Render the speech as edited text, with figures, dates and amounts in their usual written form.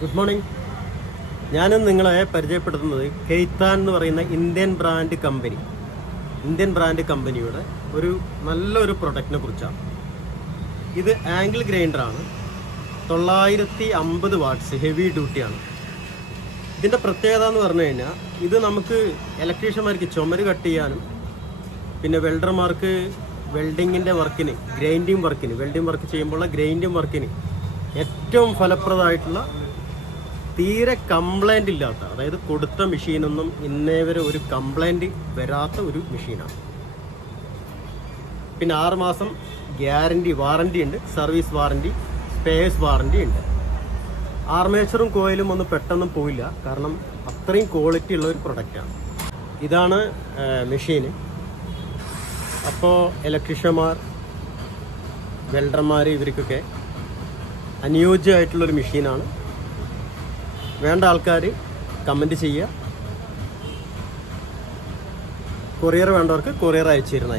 Good morning. ഞാനും നിങ്ങളെ പരിചയപ്പെടുത്തുന്നത് കെയ്ത്താൻ എന്ന് പറയുന്ന ഇന്ത്യൻ ബ്രാൻഡ് കമ്പനിയുടെ ഒരു നല്ലൊരു പ്രൊഡക്റ്റിനെ കുറിച്ചാണ്. ഇത് ആംഗിൾ ഗ്രൈൻഡറാണ്. 950 വാട്ട്സ് ഹെവി ഡ്യൂട്ടിയാണ്. ഇതിൻ്റെ പ്രത്യേകത എന്ന് പറഞ്ഞു കഴിഞ്ഞാൽ ഇത് നമുക്ക് ഇലക്ട്രീഷ്യന്മാർക്ക് ചുമര് കട്ട് ചെയ്യാനും പിന്നെ വെൽഡർമാർക്ക് വെൽഡിങ്ങിൻ്റെ വർക്കിന് വെൽഡിംഗ് വർക്ക് ചെയ്യുമ്പോഴുള്ള ഗ്രൈൻഡിങ് വർക്കിന് ഏറ്റവും ഫലപ്രദമായിട്ടുള്ള, തീരെ കംപ്ലൈൻ്റ് ഇല്ലാത്ത, അതായത് കൊടുത്ത മെഷീനൊന്നും ഇന്നേ വരെ ഒരു കംപ്ലൈൻറ്റ് വരാത്ത ഒരു മെഷീനാണ്. പിന്നെ 6 മാസം വാറണ്ടി ഉണ്ട്, സർവീസ് വാറണ്ടി, സ്പെയർസ് വാറണ്ടി ഉണ്ട്. ആർമേച്ചറും കോയിലും ഒന്നും പെട്ടെന്ന് പോയില്ല, കാരണം അത്രയും ക്വാളിറ്റി ഉള്ള ഒരു പ്രൊഡക്റ്റാണ്. ഇതാണ് മെഷീന്. അപ്പോൾ ഇലക്ട്രീഷ്യന്മാർ, വെൽഡർമാർ ഇവർക്കൊക്കെ അനുയോജ്യമായിട്ടുള്ളൊരു മെഷീനാണ്. വേണ്ട ആൾക്കാർ കമൻറ്റ് ചെയ്യുക. കൊറിയർ വേണ്ടവർക്ക് കൊറിയർ അയച്ചു തരുന്നതായി.